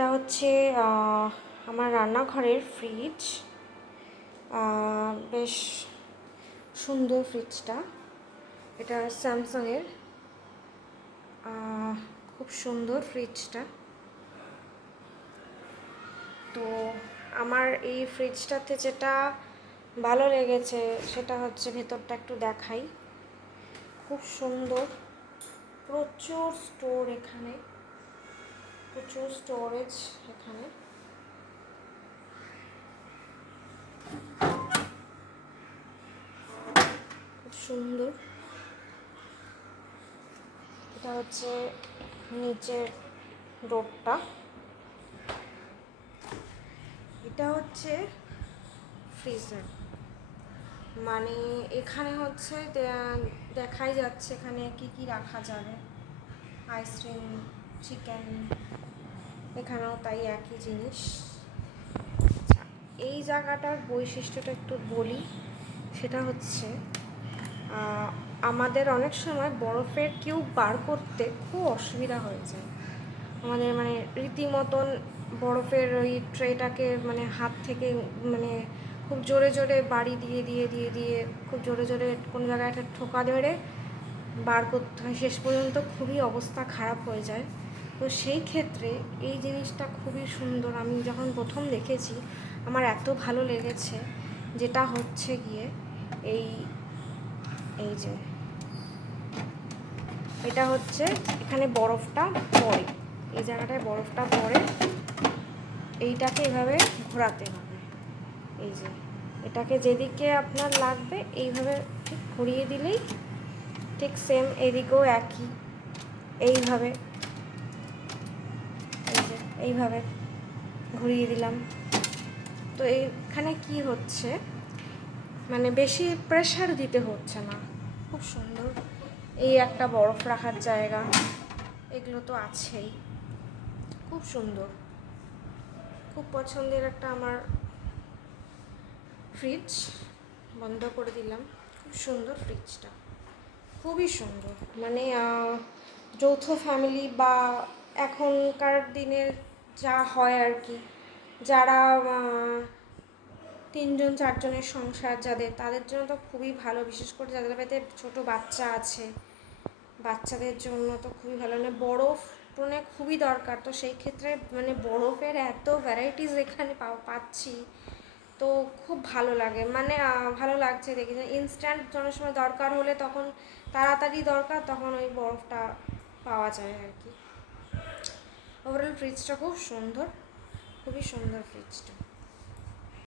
এটা হচ্ছে আমার রান্নাঘরের ফ্রিজ। বেশ সুন্দর ফ্রিজটা। এটা স্যামসাংয়ের। খুব সুন্দর ফ্রিজটা। তো আমার এই ফ্রিজটাতে যেটা ভালো লেগেছে সেটা হচ্ছে ভেতরটা একটু দেখাই। খুব সুন্দর, প্রচুর স্টোর এখানে, প্রচুর স্টোরেজ এখানে। খুব সুন্দর। এটা হচ্ছে নিচের ডোরটা। এটা হচ্ছে ফ্রিজার, মানে এখানে হচ্ছে দেখাই যাচ্ছে এখানে কি কি রাখা যাবে। আইসক্রিম, চিকেন, এখানেও তাই একই জিনিস। আচ্ছা, এই জায়গাটার বৈশিষ্ট্যটা একটু বলি। সেটা হচ্ছে আমাদের অনেক সময় বরফের কিউব বার করতে খুব অসুবিধা হয়ে যায়। আমাদের মানে রীতিমতন বরফের ওই ট্রেটাকে মানে হাত থেকে মানে খুব জোরে জোরে বাড়ি দিয়ে দিয়ে দিয়ে দিয়ে খুব জোরে জোরে কোনো জায়গায় একটা ঠোকা ধরে বার করতে হয়। শেষ পর্যন্ত খুবই অবস্থা খারাপ হয়ে যায়। তো সেই ক্ষেত্রে এই জিনিসটা খুবই সুন্দর। আমি যখন প্রথম দেখেছি আমার এত ভালো লেগেছে। যেটা হচ্ছে গিয়ে এই এই যে এটা হচ্ছে এখানে বরফটা পড়ে, এই জায়গাটায় বরফটা পড়ে। এইটাকে এভাবে ঘোরাতে হবে। এই যে এটাকে যেদিকে আপনার লাগবে এইভাবে ঠিক ঘুরিয়ে দিলেই ঠিক সেম এদিকেও একই এইভাবে, এই যে এইভাবে ঘুরিয়ে দিলাম। তো এইখানে কি হচ্ছে, মানে বেশি প্রেশার দিতে হচ্ছে না। খুব সুন্দর। এই একটা বরফ রাখার জায়গা, এগুলো তো আছেই। খুব সুন্দর, খুব পছন্দের একটা আমার ফ্রিজ। বন্ধ করে দিলাম। খুব সুন্দর ফ্রিজটা, খুবই সুন্দর। মানে যৌথ ফ্যামিলি বা এখনকার দিনের যা হয় আর কি, যারা 3জন 4জনের সংসার যাদের, তাদের জন্য তো খুবই ভালো। বিশেষ করে যাদের বাড়িতে ছোটো বাচ্চা আছে, বাচ্চাদের জন্য তো খুবই ভালো। মানে বরফ মানে খুবই দরকার। তো সেই ক্ষেত্রে মানে বরফের এত ভ্যারাইটিস এখানে পাচ্ছি, তো খুব ভালো লাগে। মানে ভালো লাগছে দেখি যে ইনস্ট্যান্ট অনেক সময় দরকার হলে, তখন তাড়াতাড়ি দরকার, তখন ওই বরফটা পাওয়া যায় আর কি। ওভারঅল ফ্রিজটা খুব সুন্দর, খুবই সুন্দর ফ্রিজটা।